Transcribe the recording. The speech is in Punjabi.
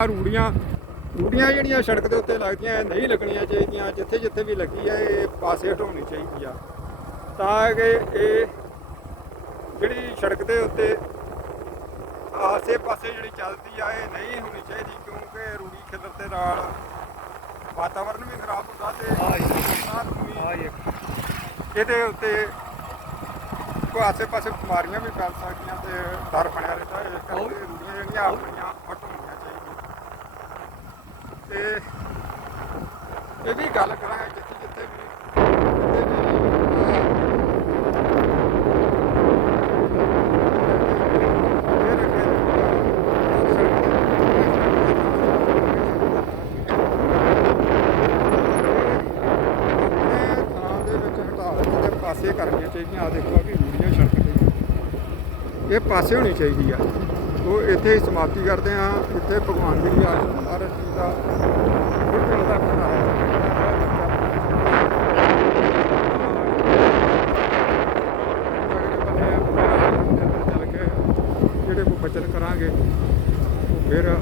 ਰੂੜੀਆਂ ਰੂੜੀਆਂ ਜਿਹੜੀਆਂ ਸੜਕ ਦੇ ਉੱਤੇ ਲੱਗਦੀਆਂ ਨਹੀਂ ਲੱਗਣੀਆਂ ਚਾਹੀਦੀਆਂ ਜਿੱਥੇ ਜਿੱਥੇ ਵੀ ਲੱਗੀ ਹੈ ਇਹ ਪਾਸੇ ਹਟਾਉਣੀ ਚਾਹੀਦੀ ਆ। ਤਾਂ ਕਿ ਇਹ ਜਿਹੜੀ ਸੜਕ ਦੇ ਉੱਤੇ ਆਸੇ ਪਾਸੇ ਜਿਹੜੀ ਚੱਲਦੀ ਆ ਇਹ ਨਹੀਂ ਹੋਣੀ ਚਾਹੀਦੀ ਕਿਉਂਕਿ ਰੂੜੀ ਖਿਲਰ ਦੇ ਨਾਲ ਵਾਤਾਵਰਨ ਵੀ ਖਰਾਬ ਹੁੰਦਾ ਤੇ ਇਹਦੇ ਉੱਤੇ ਕੋਈ ਆਸੇ ਪਾਸੇ ਬਿਮਾਰੀਆਂ ਵੀ ਫੈਲ ਸਕਦੀਆਂ ਤੇ ਡਰ ਬਣਿਆ ਰਹਿੰਦਾ ਇਸ ਕਰਕੇ ਰੂੜੀਆਂ ਜਿਹੜੀਆਂ ਆਪਣੀਆਂ ਤੇ ਇਹ ਵੀ ਗੱਲ ਕਰਾਂਗੇ ਜਿੱਥੇ ਜਿੱਥੇ ਵੀ ਜਿੱਥੇ ਪਾਸੇ ਕਰਨੀਆਂ ਚਾਹੀਦੀਆਂ ਆ ਦੇਖੋ ਵੀ ਰੂੜੀਆਂ ਸੜਕ ਇਹ ਪਾਸੇ ਹੋਣੀ ਚਾਹੀਦੀ ਆ। ਉਹ ਇੱਥੇ ਹੀ ਸਮਾਪਤੀ ਕਰਦੇ ਆ ਇੱਥੇ ਭਗਵਾਨ ਦੀ ਆਸ਼ੀਰਵਾਦ ਦਾ ਚੱਲ ਕਰਾਂਗੇ। ਫਿਰ